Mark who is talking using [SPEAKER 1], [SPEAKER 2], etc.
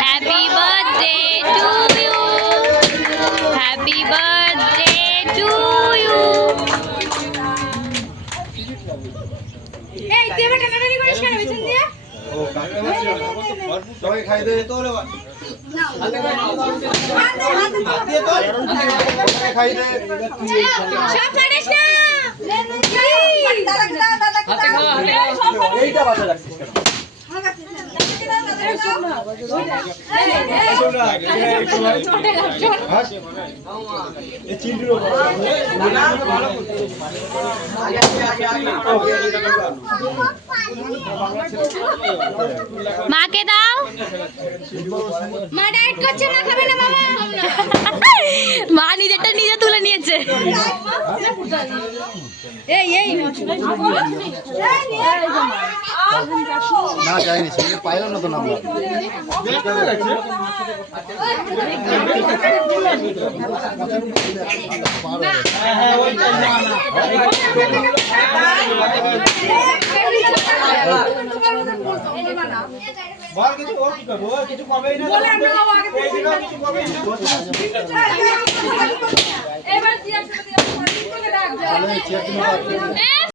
[SPEAKER 1] Happy birthday to you happy birthday to you
[SPEAKER 2] এই তুই এবার টানাটানি করিস কেন পিছন দিয়ে
[SPEAKER 3] সবাই খাই দে তো রে বাবা। সবাই খাই দে
[SPEAKER 2] না
[SPEAKER 3] এইটা বাজা রাখছিস কেন হ্যাঁ? চিংড়িরও
[SPEAKER 1] মাকে দাও
[SPEAKER 2] মা ডায়েট করছে মা খাবে না মামা এই এই
[SPEAKER 3] না যায়নি পাইলাম না তো নাম্বার। বল কিছু ও কি করব? কিছু কমেই না। কিছু কমেই না। Kalın
[SPEAKER 1] çekimi.